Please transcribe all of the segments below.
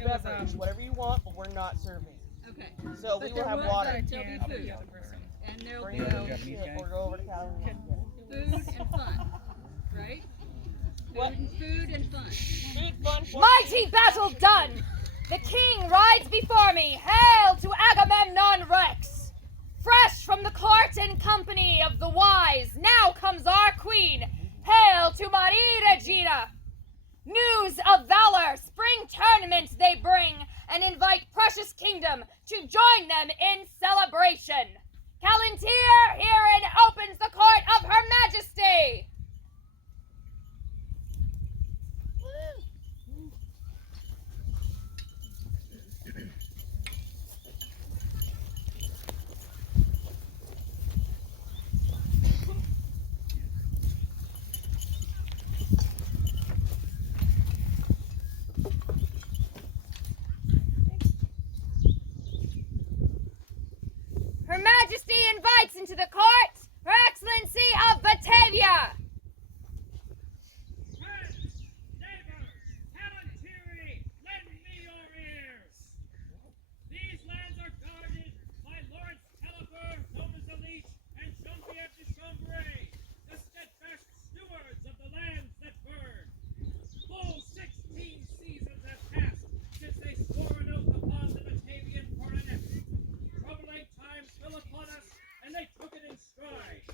and beverage, whatever you want, but we're not serving. Okay. So we will have water. There'll be food. And there'll Bring be your own shit or go over to California. food and fun. Right? What? Food and fun. Food, fun, Mighty battle done! The king rides before me. Hail to Agamemnon Rex! Fresh from the court and company of the wise, now comes our queen. Hail to Maria Regina! News of valor, spring tournament they bring, and invite precious kingdom to join them in celebration. Callantyr herein opens the court of Her Majesty. Her Majesty invites into the court Her Excellency of Batavia. Friends, neighbors, Callantyr, lend me your ears. These lands are guarded by Lords Telever, Thomas the Leech, and Jean-Pierre de Chambray, the steadfast stewards of the lands that burn. Full 16 seasons have passed since they swore an oath upon the Batavian coronet. Troubling times fell upon us, and they took it in stride.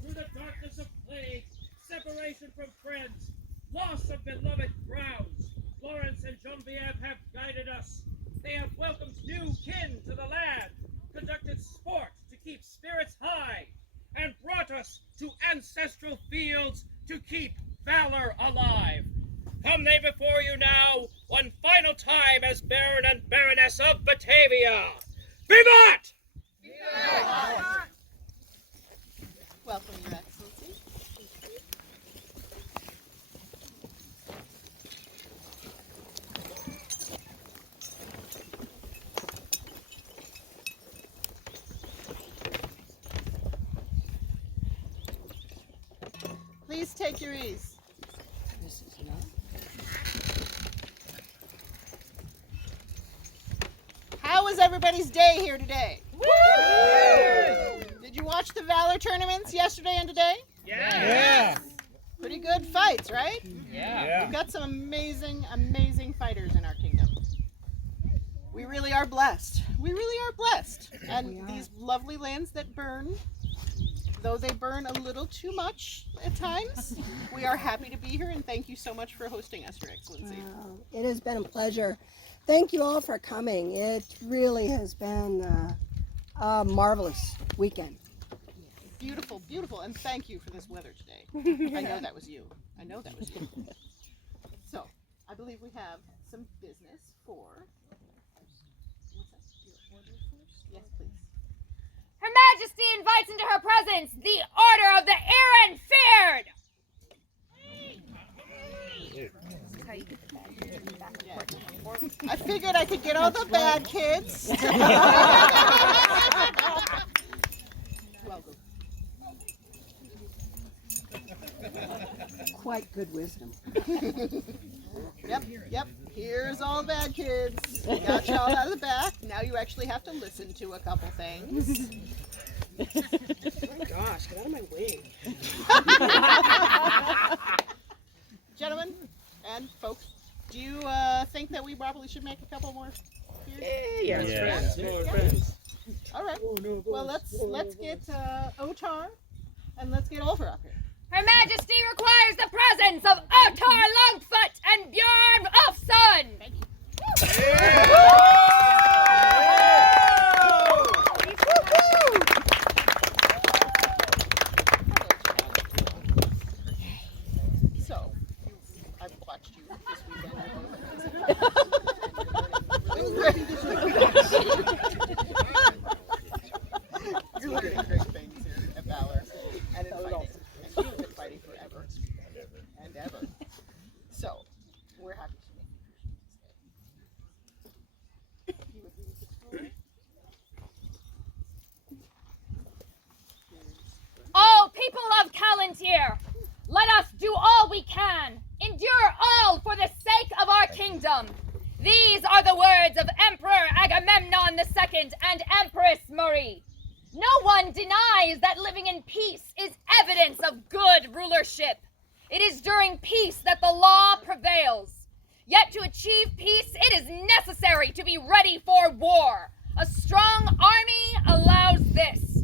Through the darkness of plague, separation from friends, loss of beloved grounds, Florence and Genevieve have guided us. They have welcomed new kin to the land, conducted sport to keep spirits high, and brought us to ancestral fields to keep valor alive. Come they before you now, one final time as Baron and Baroness of Batavia. Vivat! Welcome, Your Excellency. Please take your ease. How was everybody's day here today? Woo! Did you watch the Valor tournaments yesterday and today? Yeah. Pretty good fights, right? Yeah. We've got some amazing, amazing fighters in our kingdom. We really are blessed. We really are blessed. And these lovely lands that burn, though they burn a little too much at times, we are happy to be here, and thank you so much for hosting us, Your Excellency. Wow. It has been a pleasure. Thank you all for coming. It really has been a marvelous weekend. Beautiful, beautiful, and thank you for this weather today. I know that was you. I know that was you. So, I believe we have some business for... What's that? Your order first? Yes, please. Her Majesty invites into her presence the Order of the Aaron Feared. I figured I could get all the bad kids. Welcome. Quite good wisdom. Yep. Here's all the bad kids. Got y'all out of the back. Now you actually have to listen to a couple things. Oh my gosh, get out of my way. Gentlemen and folks, do you think that we probably should make a couple more here? Yeah. Friends. All right. Well, let's get Otar and let's get Olfer up here. Her Majesty requires the presence of Otar Longfoot and Bjorn Ulfson. Thank you. So, I've watched you this weekend. You're learning great things here at Valor and in fighting. And you've been fighting forever and ever. So, we're happy to make you stay. You would read the story. O people of Callantyr, let us do all we can, endure all for the sake of our kingdom. These are the words of Emperor Agamemnon II and Empress Marie. No one denies that living in peace is evidence of good rulership. It is during peace that the law prevails. Yet to achieve peace, it is necessary to be ready for war. A strong army allows this.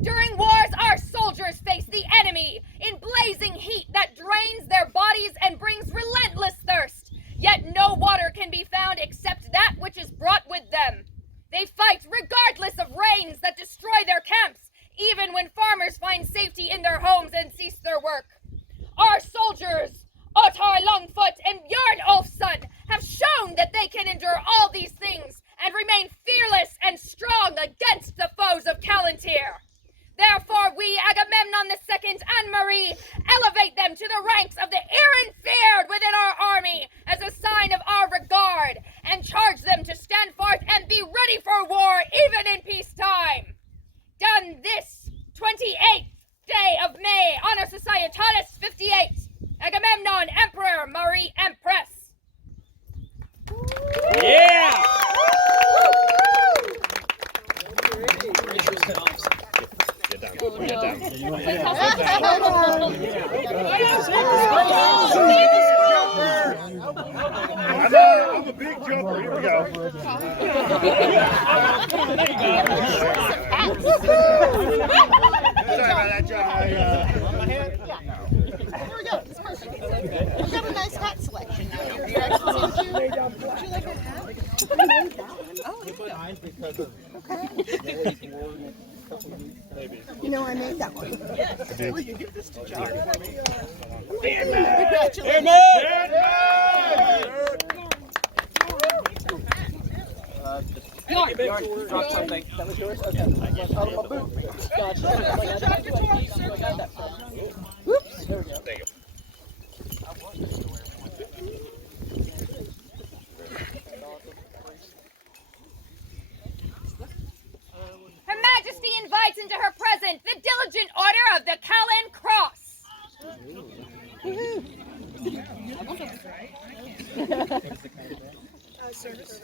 During wars, our soldiers face the enemy in blazing heat that drains their bodies and brings relentless thirst. Yet no water can be found except that which is brought with them. They fight regardless of rains that destroy their camps, even when farmers find safety in their homes and cease their work. Our soldiers, Ottar Longfoot and Björn Ulfsson, have shown that they can endure all these things and remain fearless and strong against the foes of Callantyr. Therefore, we, Agamemnon II and Marie, elevate them to the ranks of the Ehrenfeared within our army as a sign of our regard, and charge them to stand forth and be ready for war even in peacetime. Done this 28th day of May, Honor Societatis 58, Agamemnon Emperor, Marie Empress. Yeah! I'm a big jumper. Here we go. Sorry about that, John. Here we go. It's perfect. We've got a nice hat selection now. Your Excellency, would you like a hat? Oh, okay. You know, I made that one. Will you give this to John for me? Congratulations. Drop something. That was yours? Okay. Out of my boot. Gotcha. Whoops. There we go. Thank you. Her Majesty invites into her presence the diligent order of the Callan Cross. Service.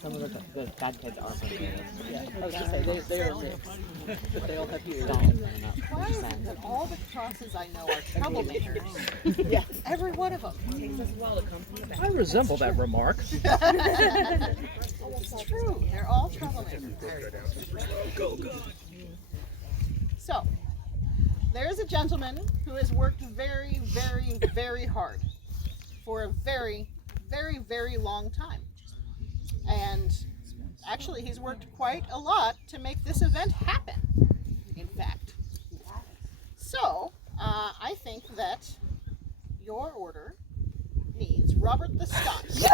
Some of the bad kids are from here. Yeah, I was going to say, they are rich, but they all have huge. Why is it that all the crosses I know are troublemakers? Yeah. Every one of them. I resemble that remark. It's true. They're all troublemakers. So, there's a gentleman who has worked very, very, very hard for a very, very, very long time. And actually, he's worked quite a lot to make this event happen, in fact. So, I think that your order needs Robert the Scot. Yeah!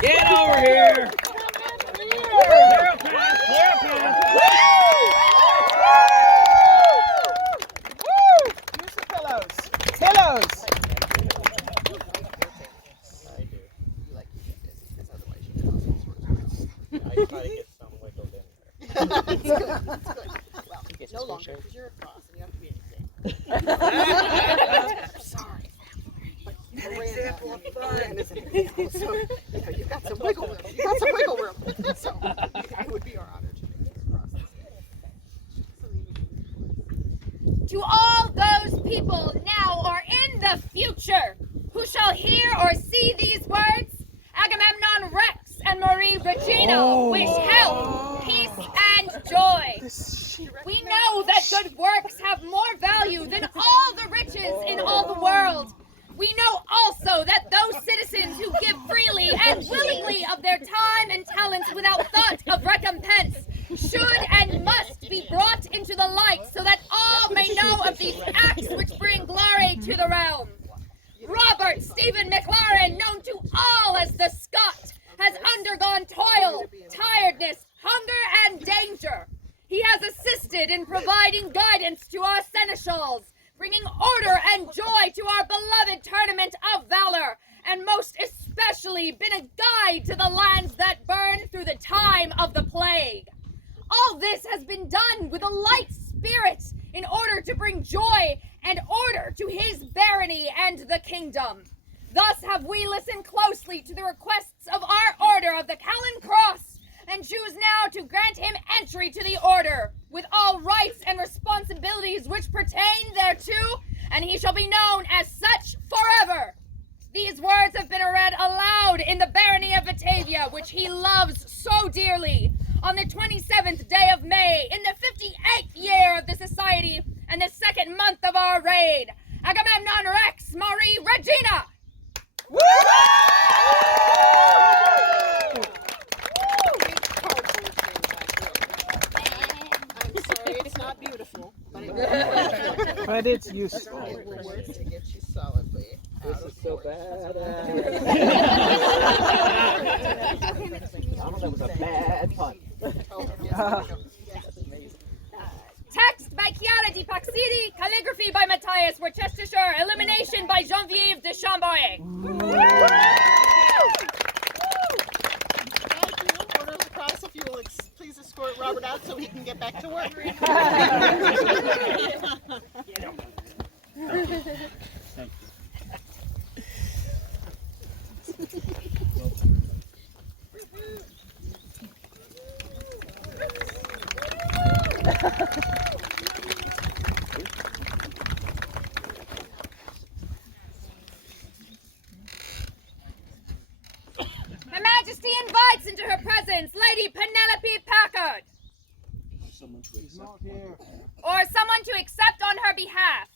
Get over here! Clear a path! Clear a path! Here's the pillows. Pillows! You like to get busy, because otherwise you can also sort of. I try to get some wiggled in there. That's good. That's good. Well, no longer, because you're a cross and you have to be anything. Sorry. An example of fun. So, you've got some wiggle room. You've got some wiggle room. So, it would be our honor to make you a cross. To all those people now or in the future who shall hear or see these words, Agamemnon Rex and Marie Regina wish health, peace, and joy. We know that good works have more value than all the riches in all the world. We know also that those citizens who give freely and willingly of their time and talents without thought of recompense should and must be brought into the light so that all may know of these acts which bring glory to the realm. Robert Stephen McLaren, known to all as the Scot, has undergone toil, tiredness, hunger, and danger. He has assisted in providing guidance to our seneschals, bringing order and joy to our beloved tournament of valor, and most especially especially been a guide to the lands that burn through the time of the plague. All this has been done with a light spirit in order to bring joy and order to his barony and the kingdom. Thus have we listened closely to the requests of our order of the Callan Cross, and choose now to grant him entry to the order, with all rights and responsibilities which pertain thereto, and he shall be known as such forever. These words have been read aloud in the barony of Batavia, which he loves so dearly, on the 27th day of May, in the 58th year of the society, and the second month of our reign. Agamemnon Rex Marie Regina! Woo! I'm sorry, it's not beautiful, but it will But it's useful. It will work to get you solidly. This is so bad. That was a bad pun. Text by Chiara di Paxidi, calligraphy by Matthias Worcestershire, illumination by Geneviève de Chambray. Thank you. Order of the Cross, if you will please escort Robert out so he can get back to work. Thank you. Her Majesty invites into her presence Lady Penelope Packard, or someone to accept on her behalf.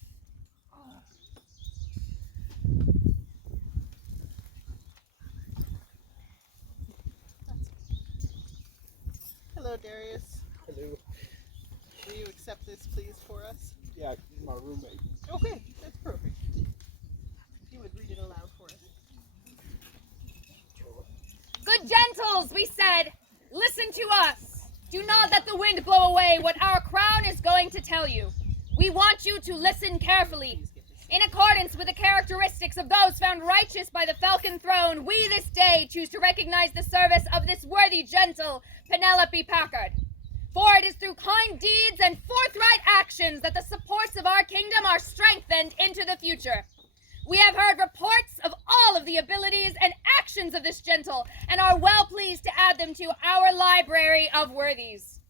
Hello, Darius. Hello. Will you accept this, please, for us? Yeah, my roommate. Okay, that's perfect. If you would read it aloud for us. Good gentles, we said, listen to us. Do not let the wind blow away what our crown is going to tell you. We want you to listen carefully. In accordance with the characteristics of those found righteous by the Falcon Throne, we this day choose to recognize the service of this worthy gentle Penelope Packard. For it is through kind deeds and forthright actions that the supports of our kingdom are strengthened into the future. We have heard reports of all of the abilities and actions of this gentle, and are well pleased to add them to our library of worthies.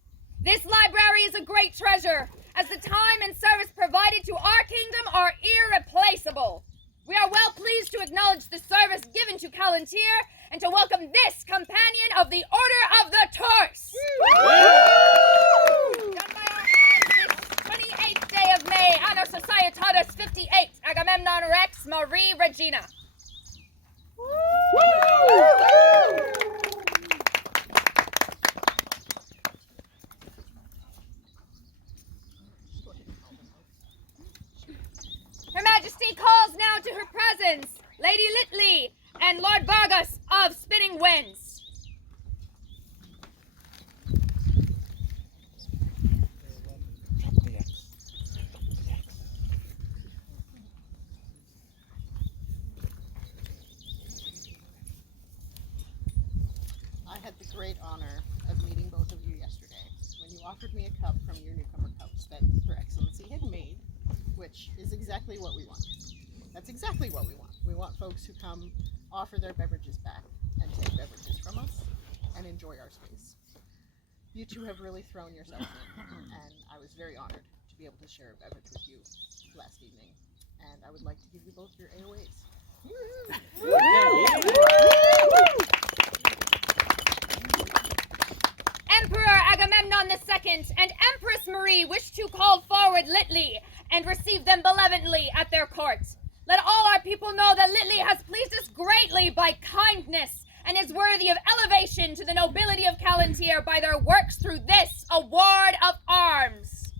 This library is a great treasure, as the time and service provided to our kingdom are irreplaceable. We are well pleased to acknowledge the service given to Callantyr, and to welcome this companion of the Order of the Torse. Done by our hands this 28th day of May, Anno Societatis 58, Agamemnon Rex Marie Regina. Her Majesty calls now to her presence Lady Litley and Lord Vargas of Spinning Winds. I had the great honor of meeting both of you yesterday when you offered me a cup from your newcomer cups that Her Excellency had made, which is exactly what we want. That's exactly what we want. We want folks who come offer their beverages back and take beverages from us and enjoy our space. You two have really thrown yourself in, and I was very honored to be able to share a beverage with you last evening. And I would like to give you both your AOAs. Emperor Agamemnon II and Empress Marie wish to call forward Litley and receive them benevolently at their court. Let all our people know that Litley has pleased us greatly by kindness and is worthy of elevation to the nobility of Callantyr by their works through this award of arms.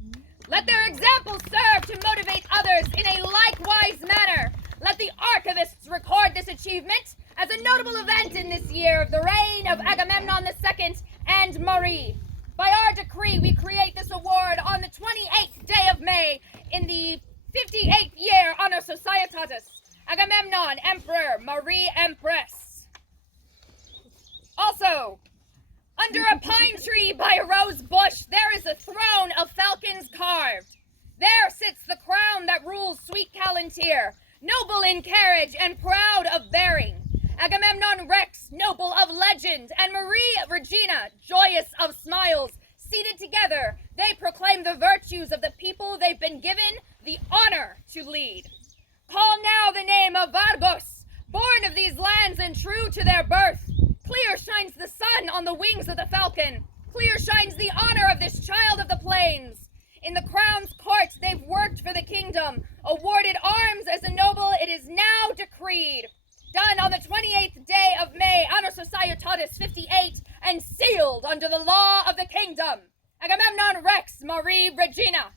Let their example serve to motivate others in a likewise manner. Let the archivists record this achievement as a notable event in this year of the reign of Agamemnon II and Marie. By our decree, we create this award on the 28th day of May in the 58th year Anno Societatis. Agamemnon, Emperor, Marie, Empress. Also, under a pine tree by a rose bush, there is a throne of falcons carved. There sits the crown that rules sweet Callantir, noble in carriage and proud of bearing. Agamemnon Rex, noble of legend, and Marie Regina, joyous of smiles. Seated together, they proclaim the virtues of the people they've been given the honor to lead. Call now the name of Vargos, born of these lands and true to their birth. Clear shines the sun on the wings of the falcon. Clear shines the honor of this child of the plains. In the crown's court, they've worked for the kingdom, awarded arms as a noble. It is now decreed. Done on the 28th day of May, Anno Societatis 58, and sealed under the law of the kingdom. Agamemnon Rex, Marie Regina.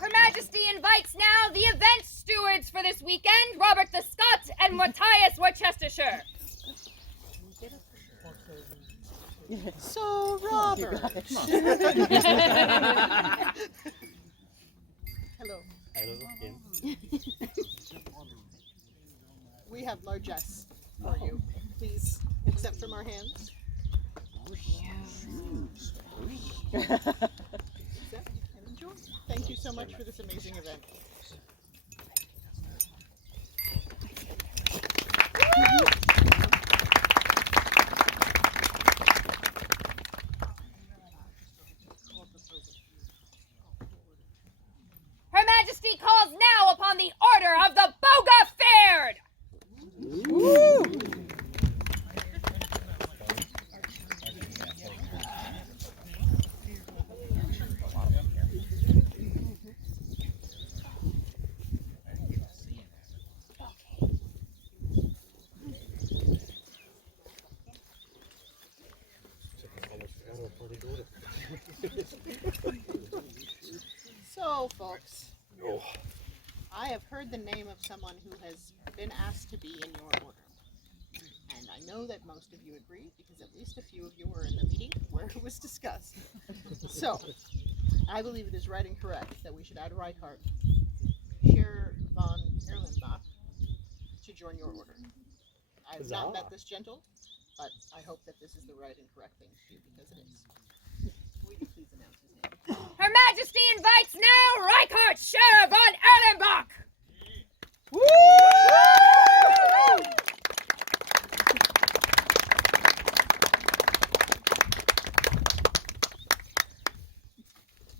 Her Majesty invites now the event stewards for this weekend, Robert the Scot and Matthias Worcestershire. So, Robert. Hello. We have largesse for you. Please accept from our hands. Accept and enjoy. Thank you so much for this amazing event. Her Majesty calls now upon the Order of the Boga Fared. So, folks, I have heard the name of someone who has been asked to be in your order. And I know that most of you agree, because at least a few of you were in the meeting where it was discussed. So, I believe it is right and correct that we should add Reichardt, Scherer von Erlenbach, to join your order. I have not met this gentle, but I hope that this is the right and correct thing to do, because it is. Will you please announce his name? Her Majesty invites now Reichardt Scherer von Erlenbach.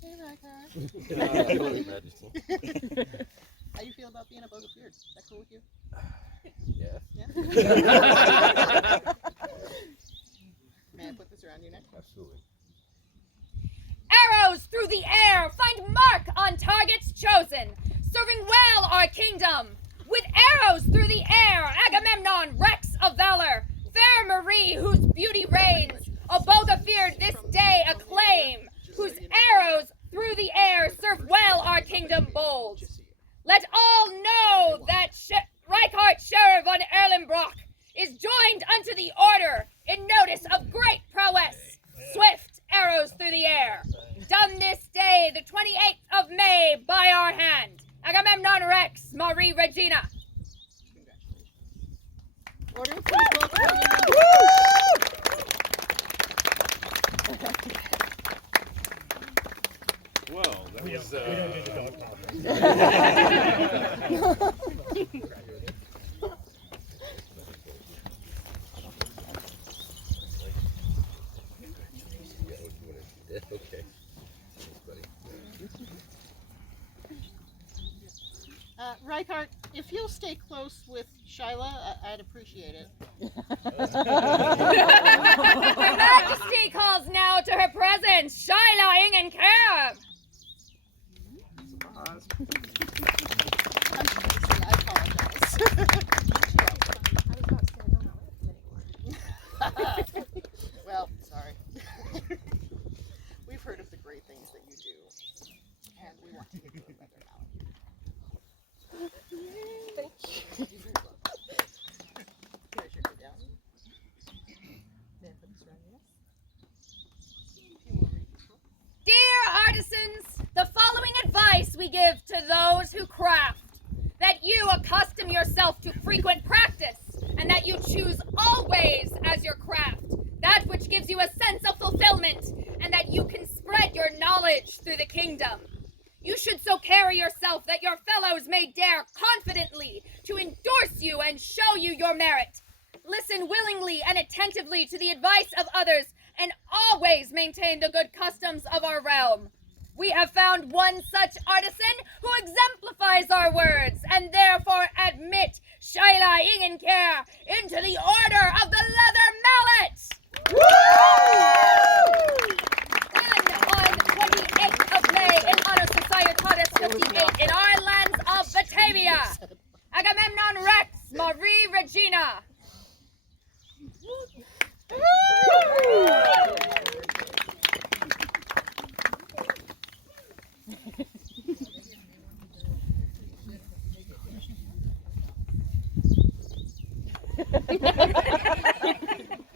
Hey, Reichardt. How you feel about being a Boga Beard? Is that cool with you? Yeah. Yeah? May I put this around your neck? Absolutely. Arrows through the air find mark on targets chosen, serving well our kingdom. With arrows through the air, Agamemnon, Rex of Valor, fair Marie, whose beauty reigns, a Boga feared this day acclaim, whose arrows through the air serve well our kingdom bold. Let all know that Reichardt Scherer von Erlenbach is joined unto the order in notice of great prowess, swift arrows through the air. Done this day, the 28th of May, by our hand. Agamemnon Rex, Marie Regina. Order, please welcome. Well, that was. We don't need to dog talk. Okay. Reichardt, if you'll stay close with Shyla, I'd appreciate it. Her Majesty calls now to her presence, Shyla Ingen Kerr. I'm crazy, I apologize. Well, sorry. We've heard of the great things that you do, and we want to give you a better knowledge. Thank you. we give to those who craft, that you accustom yourself to frequent practice, and that you choose always as your craft that which gives you a sense of fulfillment, and that you can spread your knowledge through the kingdom. You should so carry yourself that your fellows may dare confidently to endorse you and show you your merit. Listen willingly and attentively to the advice of others, and always maintain the good customs of our realm. We have found one such artisan who exemplifies our words, and therefore admit Shaila Ingenkare into the Order of the Leather Mallet! And on 28th of May, in honor Societatis 58, in our lands of Batavia, Agamemnon Rex, Marie Regina.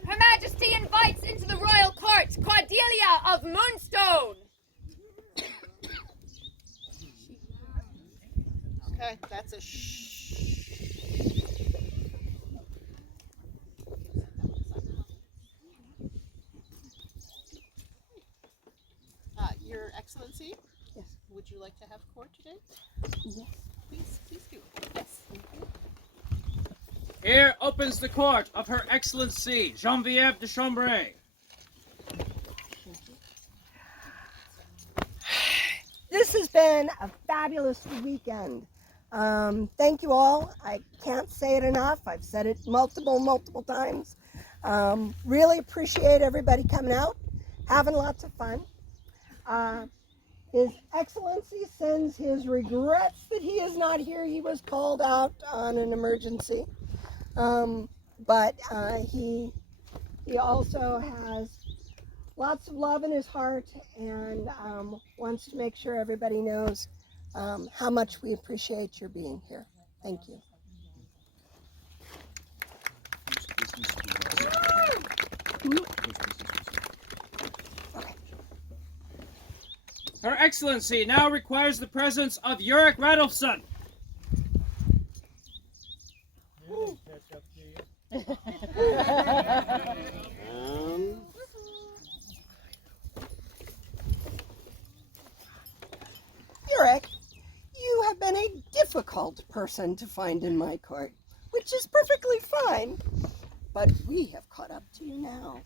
Her Majesty invites into the royal court Cordelia of Moonstone. Okay, that's a shh. Your Excellency? Yes. Would you like to have court today? Yes. Please do. Yes. Here opens the court of Her Excellency Geneviève de Chambray. This has been a fabulous weekend. Thank you all. I can't say it enough. I've said it multiple times. Really appreciate everybody coming out, having lots of fun. His Excellency sends his regrets that he is not here. He was called out on an emergency. But he also has lots of love in his heart, and wants to make sure everybody knows how much we appreciate your being here. Thank you. Her Excellency now requires the presence of Ulrich Radolfsson. Ulrich, you have been a difficult person to find in my court, which is perfectly fine. But we have caught up to you now.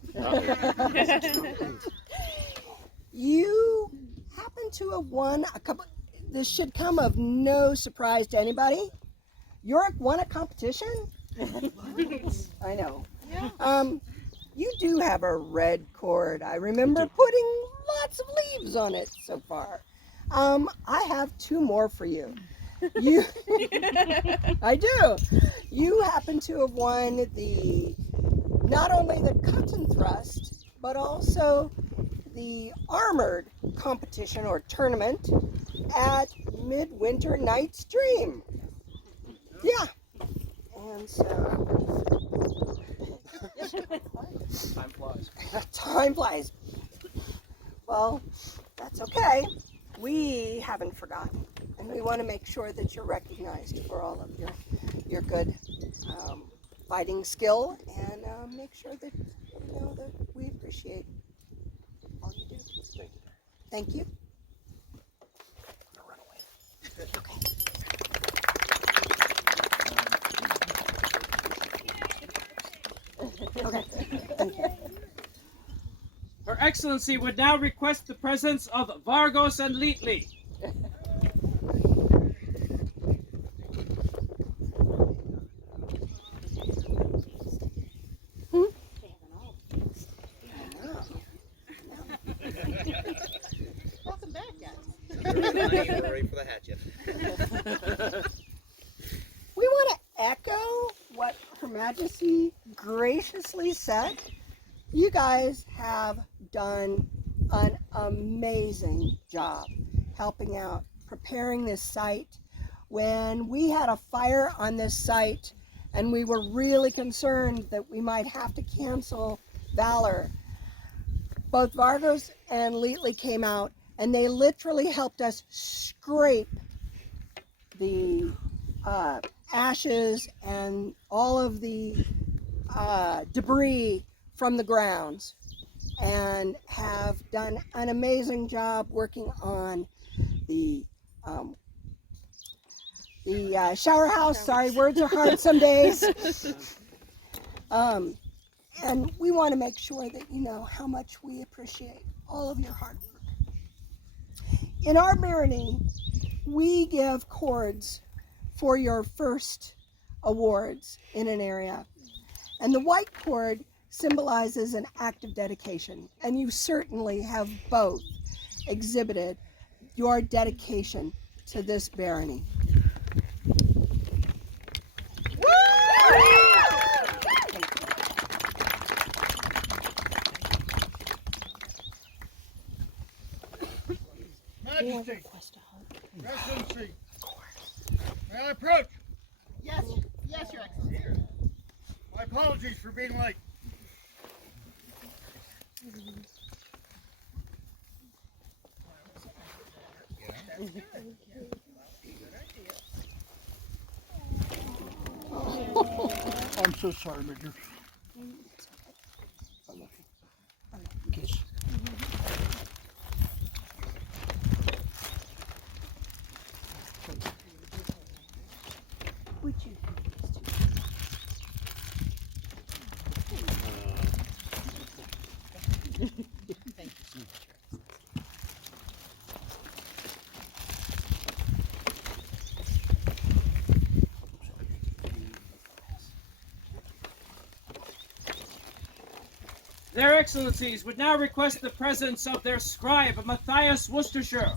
You happen to have won a couple. This should come of no surprise to anybody. Ulrich won a competition? I know. You do have a red cord. I remember putting lots of leaves on it so far. I have two more for you. I do. You happen to have won not only the cut and thrust, but also the armored competition or tournament at Midwinter Night's Dream. Yeah. And so Time flies. time flies. Well, that's okay. We haven't forgotten, and we want to make sure that you're recognized for all of your good fighting skill, and make sure that you know that we appreciate all you do. Thank you. Okay. Thank you. Her Excellency would now request the presence of Vargos and Leatley. Welcome back, guys. Ready for the hatchet. We want to echo what Her Majesty graciously said. You guys have done an amazing job helping out, preparing this site. When we had a fire on this site and we were really concerned that we might have to cancel Valor, both Vargos and Leatley came out and they literally helped us scrape the ashes and all of the debris from the grounds, and have done an amazing job working on the shower house. Sorry, words are hard some days. And we want to make sure that you know how much we appreciate all of your hard work. In our barony, we give cords for your first awards in an area. And the white cord symbolizes an act of dedication. And you certainly have both exhibited your dedication to this barony. Majesty, Excellency, may I approach? Yes, yes, Your Excellency. My apologies for being late. I'm so sorry, Major. Kiss. Would you? Their Excellencies would now request the presence of their scribe, Matthias Worcestershire.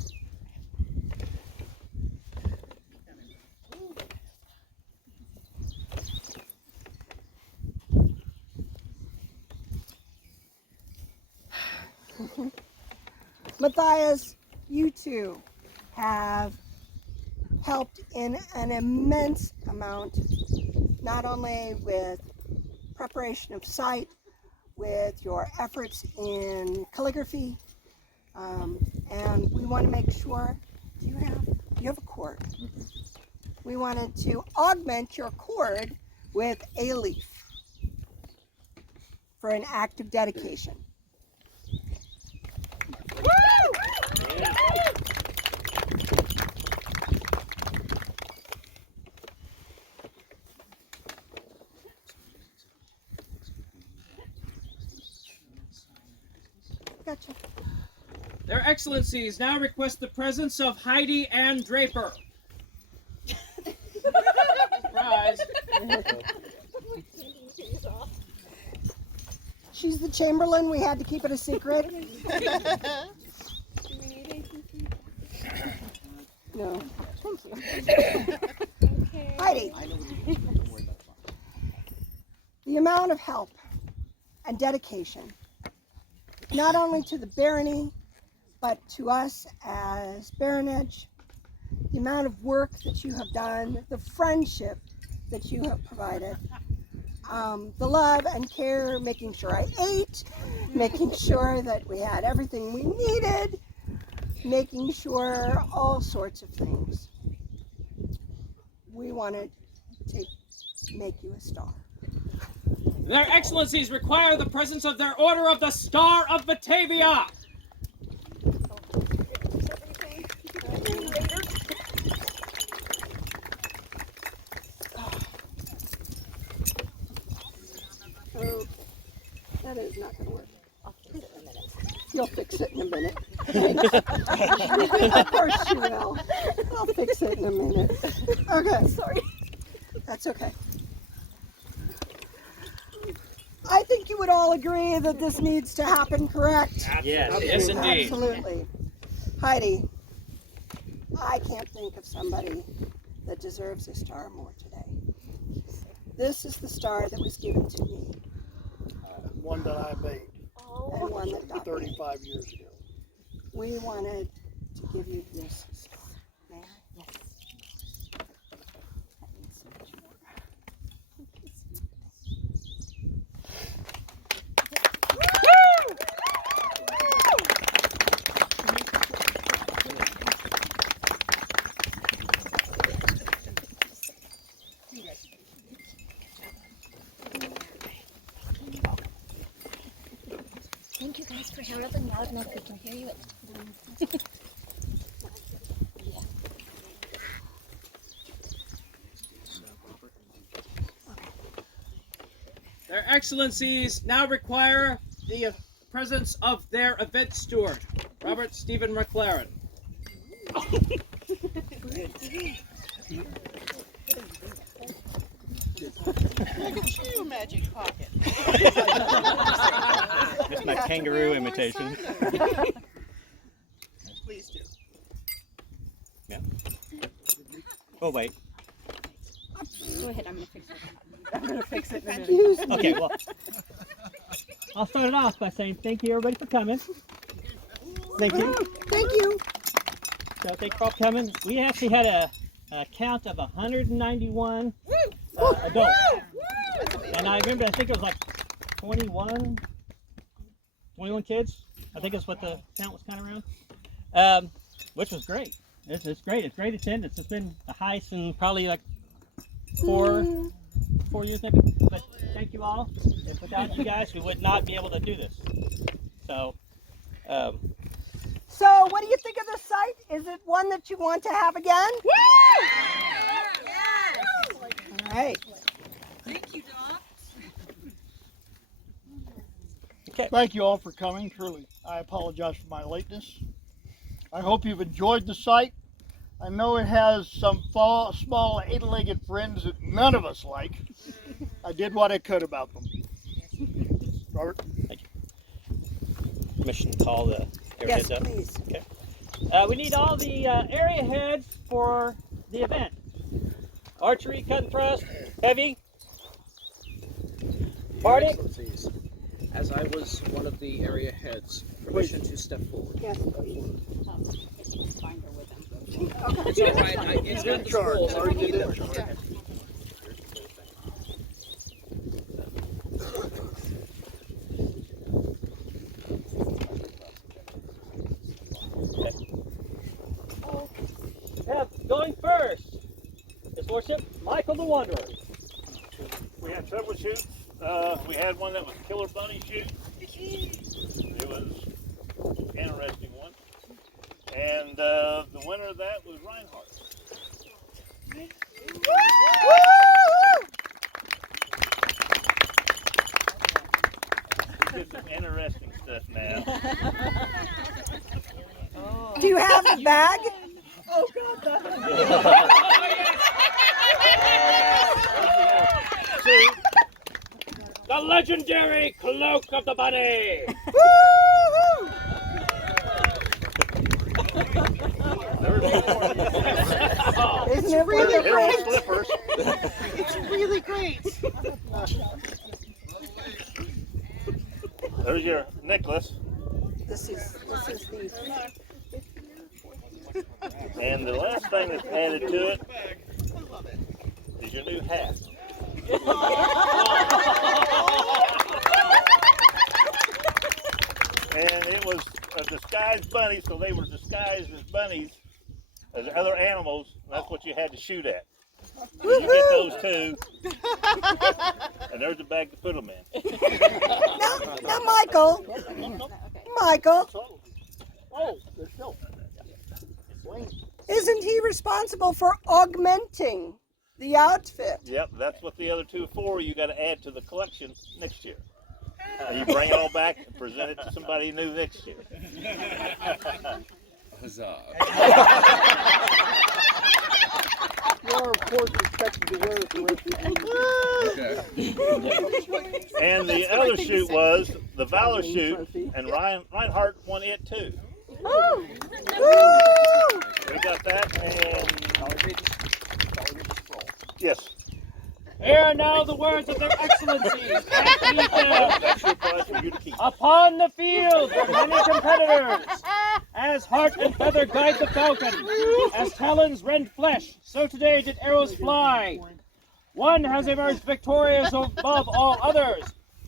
Matthias, you too have helped in an immense amount, not only with preparation of site, with your efforts in calligraphy, and we want to make sure, you have a cord. We wanted to augment your cord with a leaf for an act of dedication. Gotcha. Their Excellencies now request the presence of Heidi Ann Draper. Surprise. She's the Chamberlain. We had to keep it a secret. No. Thank you. Heidi. The amount of help and dedication, not only to the barony, but to us as baronage, the amount of work that you have done, the friendship that you have provided, the love and care, making sure I ate, making sure that we had everything we needed, making sure all sorts of things. We wanted to make you a star. Their Excellencies require the presence of their Order of the Star of Batavia. Oh, that is not going to work. You'll fix it in a minute. Of course you will. I'll fix it in a minute. Okay. Sorry. That's okay. I think you would all agree that this needs to happen, correct? Yes, yes indeed. Absolutely. Heidi, I can't think of somebody that deserves a star more today. This is the star that was given to me. One that I made And one that got me. 35 years ago. We wanted to give you this star. May I? Yes. That means so much more. Their Excellencies now require the presence of their event steward, Robert Stephen McLaren. Look at you, Magic Pocket. That's my kangaroo imitation. Please do. Yeah. Oh, wait. Go ahead, I'm gonna fix it. I'm going to fix it in a minute. Excuse me. Okay, well, I'll start it off by saying thank you, everybody, for coming. Thank you. Thank you. So thank you for all coming. We actually had a count of 191 adults. And I remember, I think it was like 21 kids. I think that's what the count was kind of around, which was great. It's great. It's great attendance. It's been the highest in probably like four years maybe. But thank you all. If without you guys, we would not be able to do this. So, So, what do you think of the site? Is it one that you want to have again? All right. Thank you, Doc. Thank you all for coming, truly. I apologize for my lateness. I hope you've enjoyed the site. I know it has some small eight-legged friends that none of us like. I did what I could about them. Robert? thank you. Permission to call the area Yes, heads up. please. Okay. We need all the area heads for the event. Archery, cut and thrust, heavy. Bardic. Excellencies, as I was one of the area heads, permission to step forward. Yes, please. Find her with him. It's all right. It's got the scrolls. I already did that. Going first is Lordship Michael the Wanderer. We had several shoots. We had one that was Killer Bunny shoot. It was an interesting one. And the winner of that was Reinhardt. Did some interesting stuff now. Do you have the bag? Oh God! The legendary Cloak of the Bunny! Isn't it really They're all great? slippers. It's really great. There's your necklace. This is the And the last thing that's added to it is your new hat. And it was a disguised bunny, so they were disguised as bunnies, as other animals, and that's what you had to shoot at. So you get those two, and there's a bag to put them in. now, Michael. Oh, there's still. Isn't he responsible for augmenting the outfit? Yep, that's what the other two are for. You got to add to the collection next year. And you bring it all back and present it to somebody new next year. Huzzah. You're, of course, expected to wear it the rest of the year. And the other shoot was the Valor shoot, and Reinhardt won it too. We got that, and yes. Here are now the words of their excellencies. As we dare. That's your prize for you to keep. Upon the field were many competitors. As heart and feather guide the falcon, as talons rend flesh, so today did arrows fly. One has emerged victorious above all others.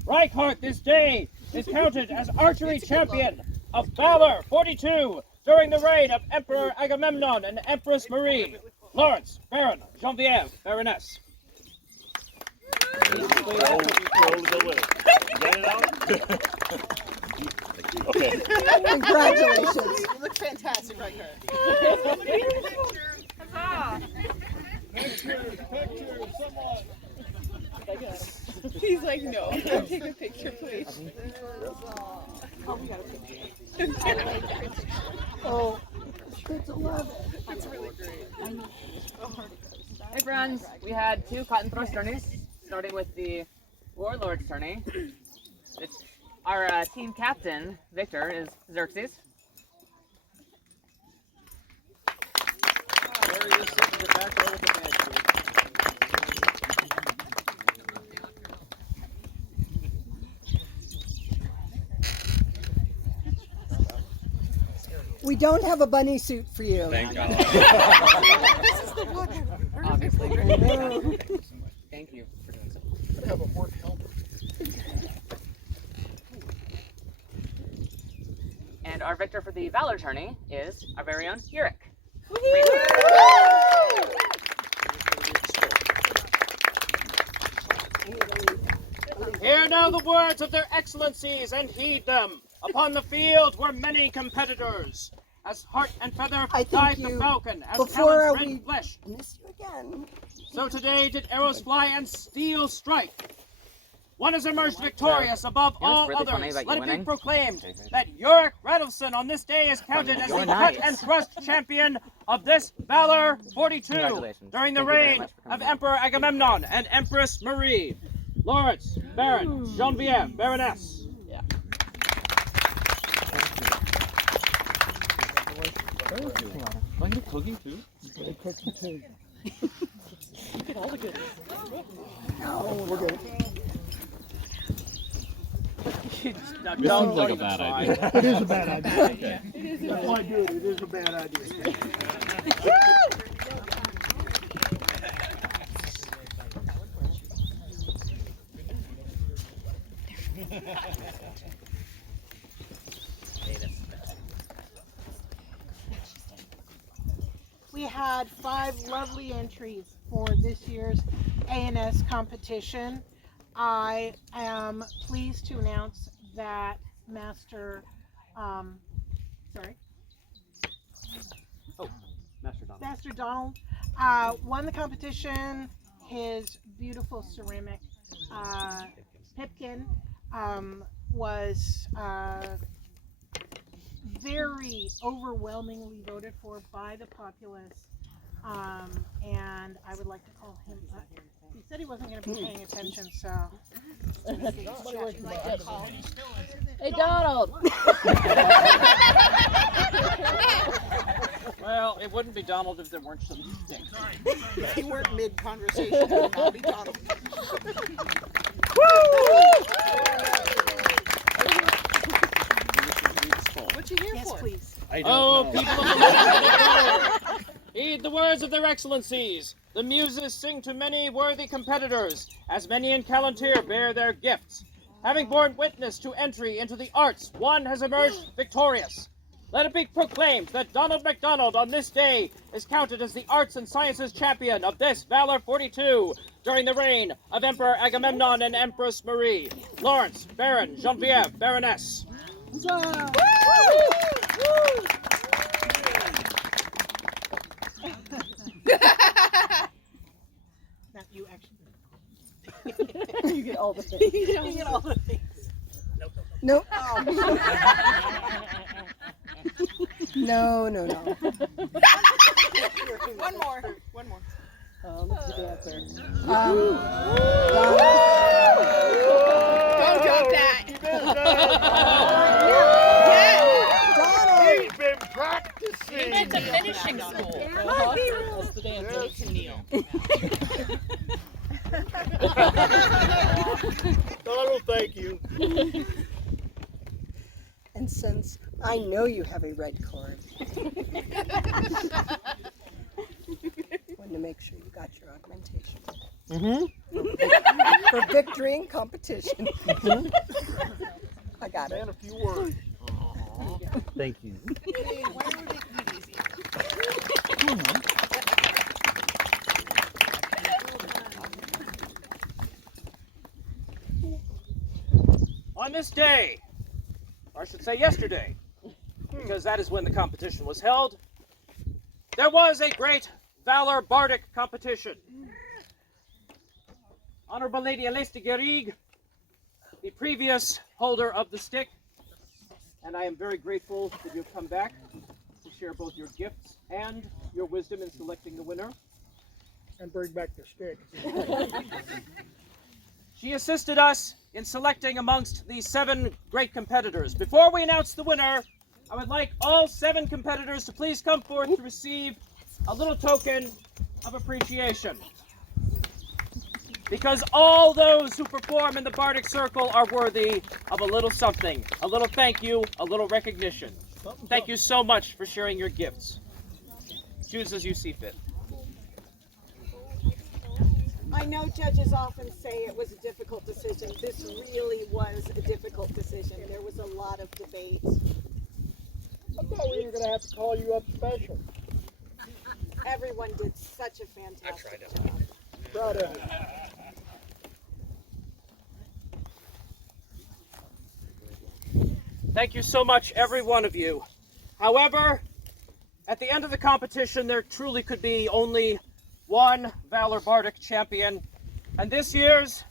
Reichardt this day is counted as archery champion of Valor 42 during the reign of Emperor Agamemnon and Empress Marie. Lawrence, Baron, Genevieve, Baroness. Roll to go with it. You got it out? Okay. Congratulations. You look fantastic right here. He's like, no. Hey friends, we had 2 cotton thrust tourneys, starting with the Warlord's tourney. Our team captain, Victor, is Xerxes. There he is sitting in the back row with the badge. We don't have a bunny suit for you. Thank God. This is the one. Obviously. I know. Thank you for doing so. Have a work helmet. And our victor for the Valor tourney is our very own Yurik. Hear now the words of their excellencies and heed them. Upon the field were many competitors. As heart and feather I think died the you- falcon, as before talons we- rend flesh. Miss you again. So today did arrows fly and steel strike. One has emerged victorious above You know what's all really funny others. about you Let it be winning? proclaimed that Yurik Radelson on this day is counted as You're the nice. cut and thrust champion of this Valor 42 Congratulations. during the Thank you very reign much for of coming. Emperor Agamemnon and Empress Marie. Lawrence, Baron, Genevieve, Baroness. Are you cooking too? No, we're good. This seems like a bad idea. It is a bad idea. That's why I do it. It is a bad idea. We had 5 lovely entries for this year's A&S competition. I am pleased to announce that Master Master Donald. won the competition. His beautiful ceramic pipkin was very overwhelmingly voted for by the populace, and I would like to call him up. He said he wasn't going to be paying attention, so. Hey, Donald! Well, it wouldn't be Donald if there weren't some sticks. If you weren't mid-conversation, it would not be Donald. What you here for? Please. Oh, people of the land, heed the words of their excellencies. The muses sing to many worthy competitors, as many in Calontir bear their gifts. Having borne witness to entry into the arts, one has emerged victorious. Let it be proclaimed that Donald MacDonald on this day is counted as the arts and sciences champion of this Valor 42 during the reign of Emperor Agamemnon and Empress Marie. Lawrence, Baron, Genevieve, Baroness. Not you, actually. You get all the things. You get all the things. Nope. No. One more. Let's do the answer. Don't drop that. He's been practicing. It's a finishing school. That's the dance. Donald, thank you. And since I know you have a red card, wanted to make sure you got your augmentation. For victory in competition. I got it. Man, a few words. Thank you. On this day, or I should say yesterday, because that is when the competition was held, there was a great Valor Bardic competition. Honorable Lady Aleste de Guerrig, the previous holder of the stick, and I am very grateful that you've come back to share both your gifts and your wisdom in selecting the winner. And bring back the stick. She assisted us in selecting amongst the 7 great competitors. Before we announce the winner, I would like all 7 competitors to please come forth to receive a little token of appreciation. Because all those who perform in the Bardic Circle are worthy of a little something, a little thank you, a little recognition. Thank you so much for sharing your gifts. Choose as you see fit. I know judges often say it was a difficult decision. This really was a difficult decision. There was a lot of debate. I thought we were going to have to call you up special. Everyone did such a fantastic job. Proud of you. Thank you so much, every one of you. However, at the end of the competition, there truly could be only one Valor Bardic champion, and this year's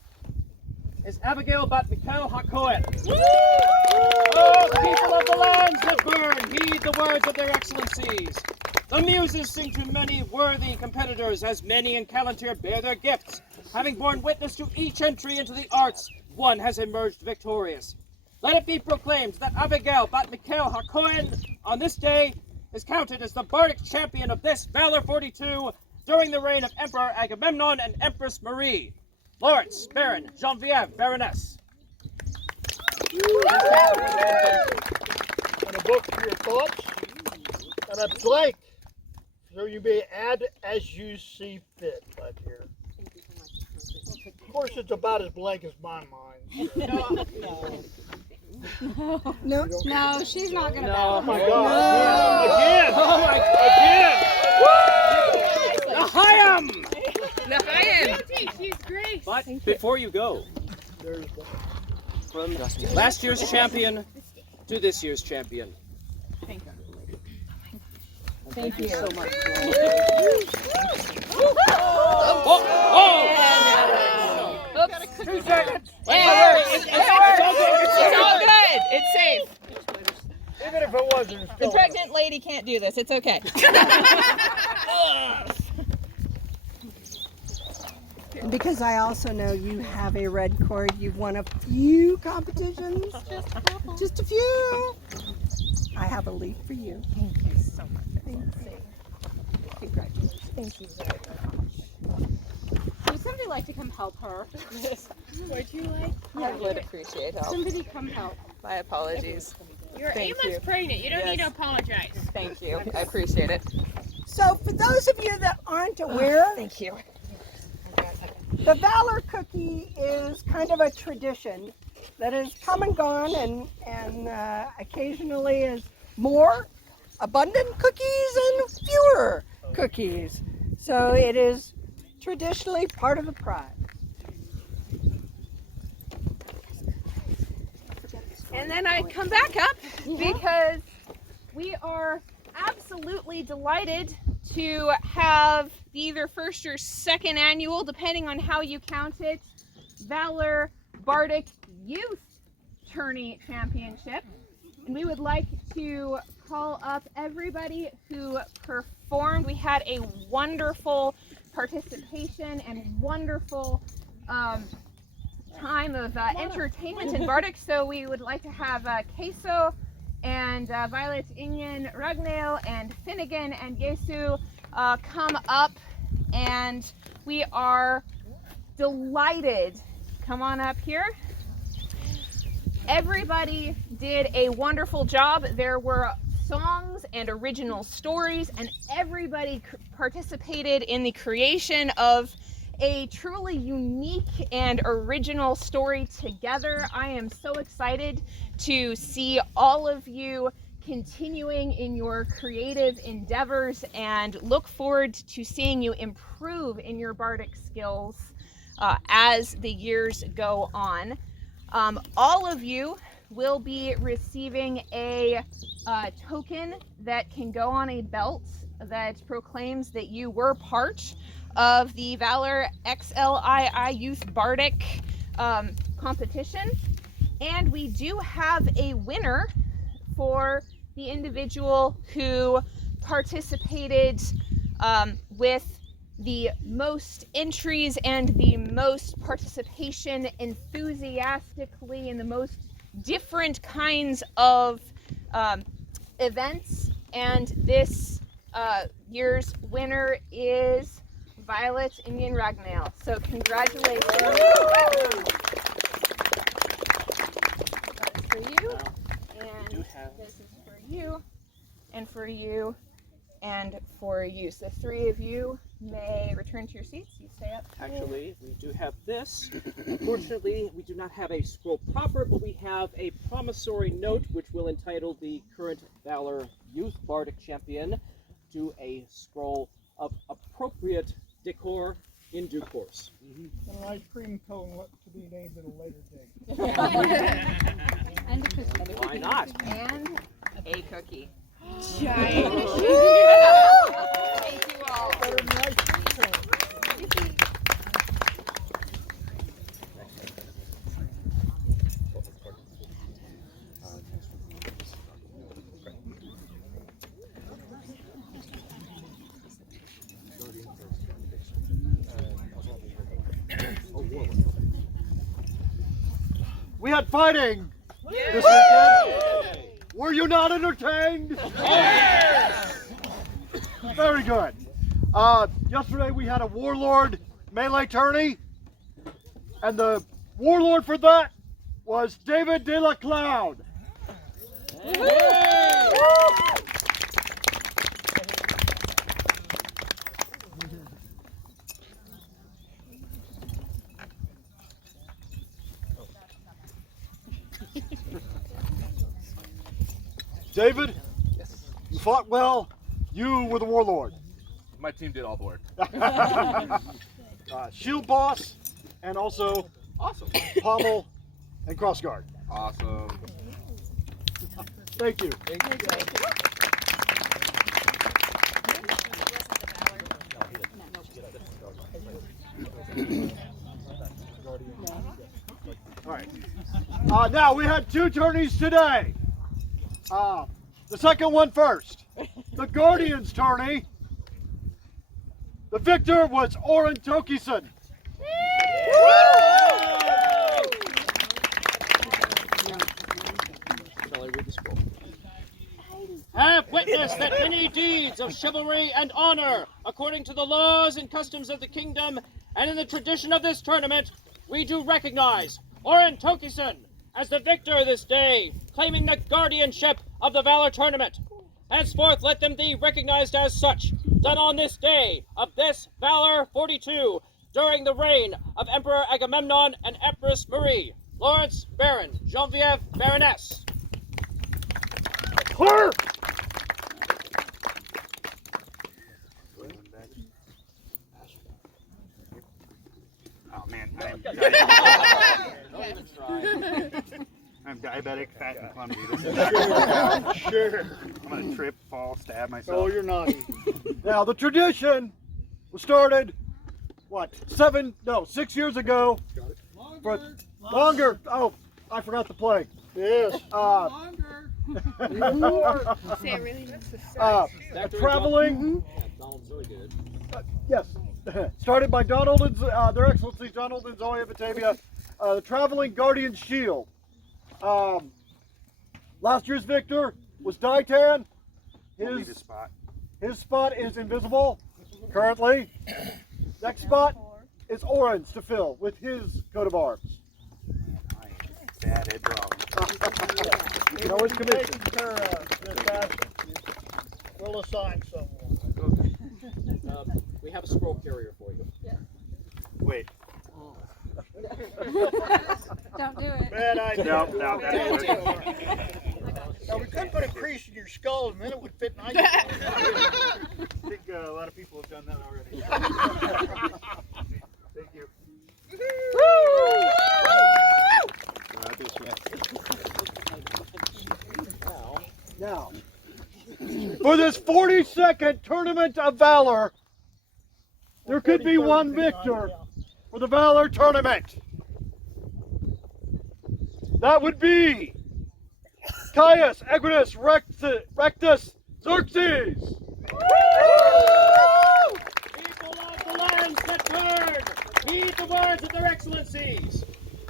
is Abigail Bat Mikhail Hakohen. Oh, the people of the lands that burn, heed the words of their excellencies. The muses sing to many worthy competitors, as many in Callantyre bear their gifts. Having borne witness to each entry into the arts, one has emerged victorious. Let it be proclaimed that Abigail Bat Mikhail Hakohen on this day is counted as the Bardic champion of this Valor 42 during the reign of Emperor Agamemnon and Empress Marie. Lawrence, Baron, Genevieve, Baroness. And a book for your thoughts, and a blank, so you may add as you see fit, right here. Of course, it's about as blank as my mind. No, No, she's not going to Oh my bow. God! Again! Oh my again! L'chaim! L'chaim! She's great. But before you go, from last year's champion to this year's champion. Thank you so much. Oops. 2 seconds. It's all good. It's safe. Even if it wasn't, it's The still pregnant lady can't do this. It's okay. because I also know you have a red cord. You've won a few competitions. Just a few. I have a leaf for you. Thank you so much. Congratulations. Thank you very much. Would somebody like to come help her? Would you like? I would appreciate help. Somebody come help. My apologies. You're 8 Thank months you. pregnant. You don't need to Yes. apologize. Thank you. I appreciate it. So for those of you that aren't aware, Thank you. the Valor cookie is kind of a tradition that has come and gone, and occasionally is more abundant cookies and fewer cookies. So it is traditionally part of the prize. And then I come back up because we are absolutely delighted to have either first or second annual, depending on how you count it, Valor Bardic Youth Tourney Championship. And we would like to call up everybody who performed. We had a wonderful participation and wonderful time of entertainment in Bardic. So we would like to have Queso and Violet, Ingen, Ragnail, and Finnegan and Yesu come up, and we are delighted. Come on up here. Everybody did a wonderful job. There were songs and original stories, and everybody participated in the creation of a truly unique and original story together. I am so excited to see all of you continuing in your creative endeavors and look forward to seeing you improve in your bardic skills as the years go on. All of you will be receiving a token that can go on a belt that proclaims that you were part of the Valor XLII Youth Bardic competition. And we do have a winner for the individual who participated with the most entries and the most participation enthusiastically in the most different kinds of events. And this year's winner is Violet Indian Ragnail. So congratulations. That is for you, and this is for you, and for you, and for you. So 3 of you may return to your seats. You stay up. Actually, we do have this. Unfortunately, we do not have a scroll proper, but we have a promissory note which will entitle the current Valor Youth Bardic Champion to a scroll of appropriate decor in due course. And an ice cream cone to be named at a later date. And a cookie. Why not? And a cookie. Giant. Thank you all. Better than ice cream cone. We had fighting this weekend. Were you not entertained? Very good. Yesterday we had a warlord melee tourney, and the warlord for that was David De La Cloud. David, you fought well. You were the warlord. My team did all the work. Shield boss, and also Awesome. pommel and crossguard. Awesome. Thank you. All right. Now we had 2 tourneys today. The second one first. The Guardians tourney. The victor was Oren Tokison. Shall I read the scroll? Have witnessed that many deeds of chivalry and honor, according to the laws and customs of the kingdom, and in the tradition of this tournament, we do recognize Oren Tokison as the victor this day, claiming the guardianship of the Valor Tournament. Henceforth, let them be recognized as such, done on this day of this Valor 42, during the reign of Emperor Agamemnon and Empress Marie, Lawrence Baron, Genevieve Baroness. Clerk! Oh man, I'm diabetic, fat, and clumsy. This is Sure. I'm gonna trip, fall, stab myself. Oh, you're naughty. Now, the tradition was started, what, 6 years ago? Longer. Oh, I forgot to play. Yes. Say it really needs to start. Traveling. Donald's really good. Yes. Started by Donald and Their Excellencies Donald and Zoe of Batavia. The Traveling Guardian Shield. Last year's victor was Ditan. His spot is invisible currently. Next spot is Orange to fill with his coat of arms. Bad at drawing. You can always commission. We'll assign someone. We have a scroll carrier for you. Wait. Don't do it. Bad idea. No, that's Now, we could put a crease in your skull and then it would fit nicely. I think a lot of people have done that already. Thank you. Now, for this 42nd Tournament of Valor, there could be one victor for the Valor Tournament. That would be Caius Equitus Rectus Xerxes. People of the lands that burn, heed the words of their excellencies.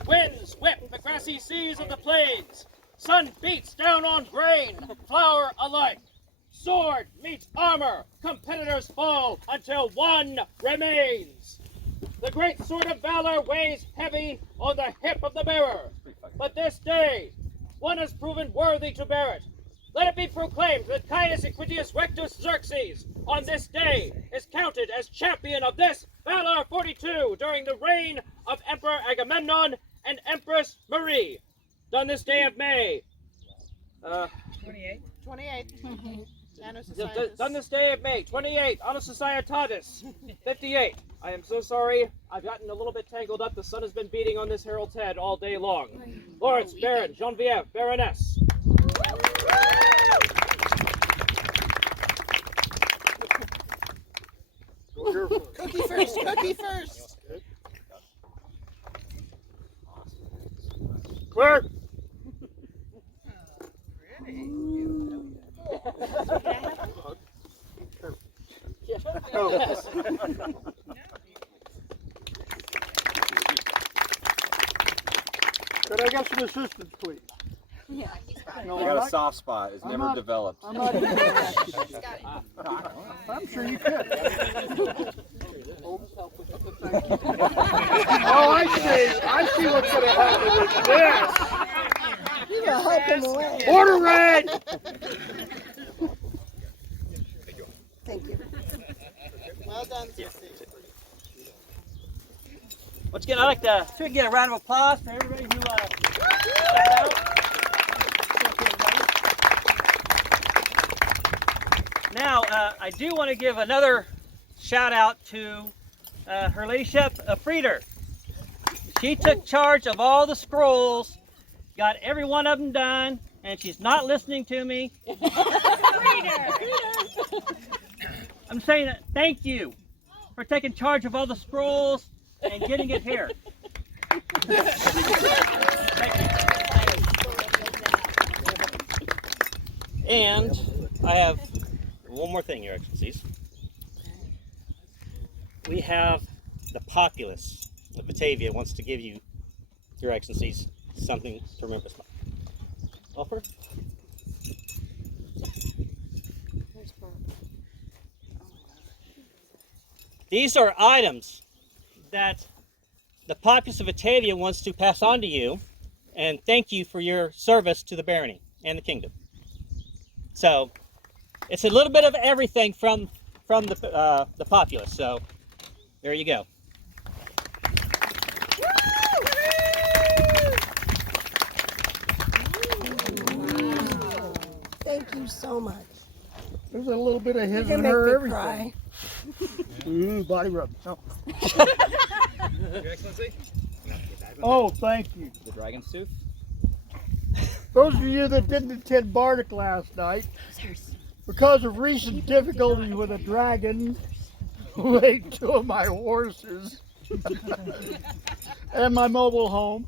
Winds whip the grassy seas of the plains. Sun beats down on grain, flour alike. Sword meets armor, competitors fall until one remains. The great sword of valor weighs heavy on the hip of the bearer. But this day, one has proven worthy to bear it. Let it be proclaimed that Caius Equitus Rectus Xerxes, on this day, is counted as champion of this Valor 42 during the reign of Emperor Agamemnon and Empress Marie. Done this day of May. 28. Done this day of May, 28, Anno Societatis, 58. I am so sorry, I've gotten a little bit tangled up. The sun has been beating on this herald's head all day long. Lawrence, Baron, Genevieve, Baroness. Cookie first, cookie first. Clear. Could I get some assistance, please? Yeah, he's got it. No, You got a soft spot. It's never developed. I'm not even I'm sure you could. Oh, I see. I see what's going to happen with this. You're going to help him away. Order red. Thank you. Well done, Sissy. Once again, I'd like to get a round of applause for everybody who stepped out. Now, I do want to give another shout out to Her Ladyship Frieder. She took charge of all the scrolls, got every one of them done, and she's not listening to me. I'm saying thank you for taking charge of all the scrolls and getting it here. Thank you. And I have one more thing, Your Excellencies. We have the populace of Batavia wants to give you, Your Excellencies, something to remember. Offer? These are items that the populace of Batavia wants to pass on to you and thank you for your service to the barony and the kingdom. So it's a little bit of everything from the populace. So there you go. Thank you so much. There's a little bit of his You and can her make me everything. cry. Ooh, body rub. No. Your Excellency? Oh, thank you. The dragon's tooth? Those of you that didn't attend Bardic last night, because of recent difficulties with a dragon who ate 2 of my horses and my mobile home.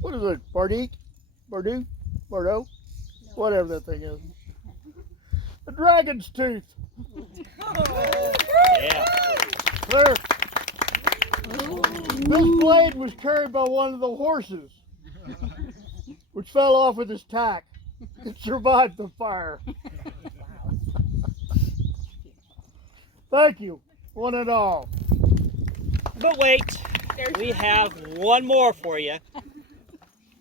What is it? Bardic? Bordeaux? Bordeaux? Whatever that thing is. The dragon's tooth. Yeah. Clear. This blade was carried by one of the horses, which fell off with his tack. It survived the fire. Thank you, one and all. But wait, we have one more for you.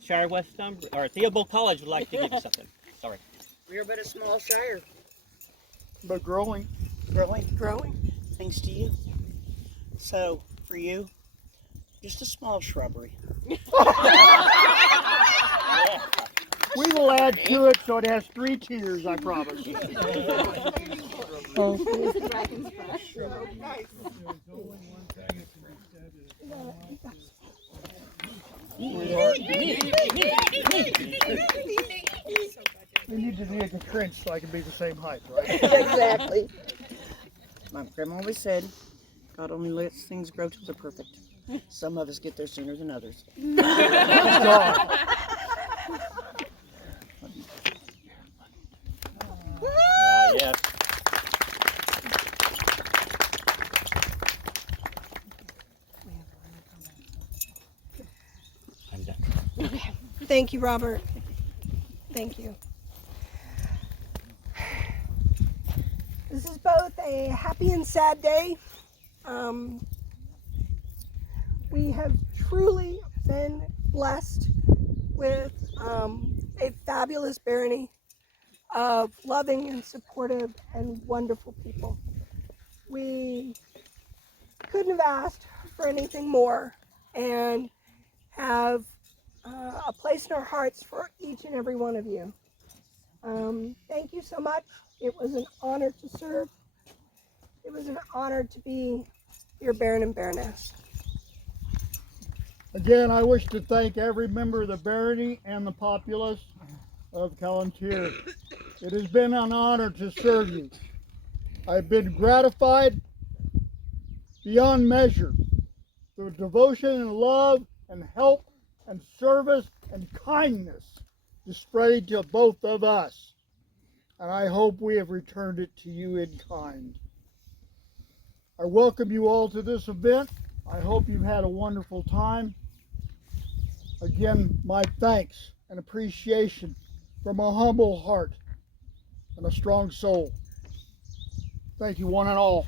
Shire West or Theobald College would like to give you something. Sorry. We're but a small shire. But growing. Growing, thanks to you. So, for you, just a small shrubbery. We will add to it so it has 3 tiers, I promise. We need to make a trench so I can be the same height, right? Exactly. My grandma always said, God only lets things grow till they're perfect. Some of us get there sooner than others. Thank you, Robert. Thank you. This is both a happy and sad day. We have truly been blessed with a fabulous barony of loving and supportive and wonderful people. We couldn't have asked for anything more and have a place in our hearts for each and every one of you. Thank you so much. It was an honor to serve. It was an honor to be your Baron and Baroness. Again, I wish to thank every member of the barony and the populace of Callantyre. It has been an honor to serve you. I've been gratified beyond measure. The devotion and love and help and service and kindness displayed to both of us. And I hope we have returned it to you in kind. I welcome you all to this event. I hope you've had a wonderful time. Again, my thanks and appreciation from a humble heart and a strong soul. Thank you, one and all.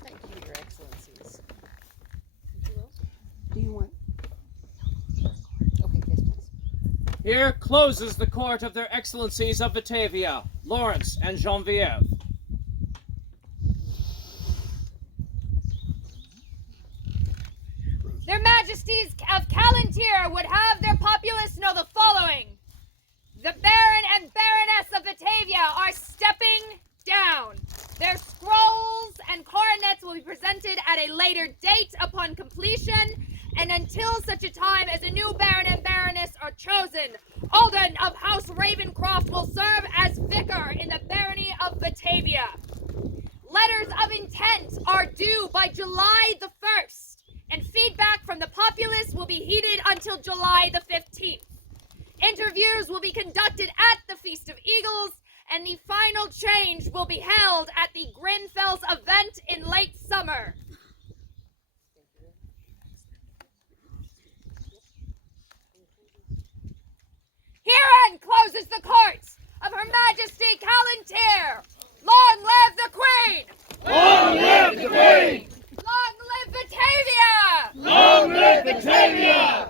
Thank you, Your Excellencies. Do you want? Okay, yes, please. Here closes the court of their Excellencies of Batavia, Lawrence and Genevieve. Their Majesties of Callantyre would have their populace know the following. The Baron and Baroness of Batavia are stepping down. Their scrolls and coronets will be presented at a later date upon completion, and until such a time as a new Baron and Baroness are chosen, Alden of House Ravencroft will serve as vicar in the barony of Batavia. Letters of intent are due by July the 1st. And feedback from the populace will be heeded until July the 15th. Interviews will be conducted at the Feast of Eagles, and the final change will be held at the Grinfels event in late summer. Herein closes the court of Her Majesty Callantyre. Long live the Queen! Long live the Queen! Long live Batavia! Long live Batavia!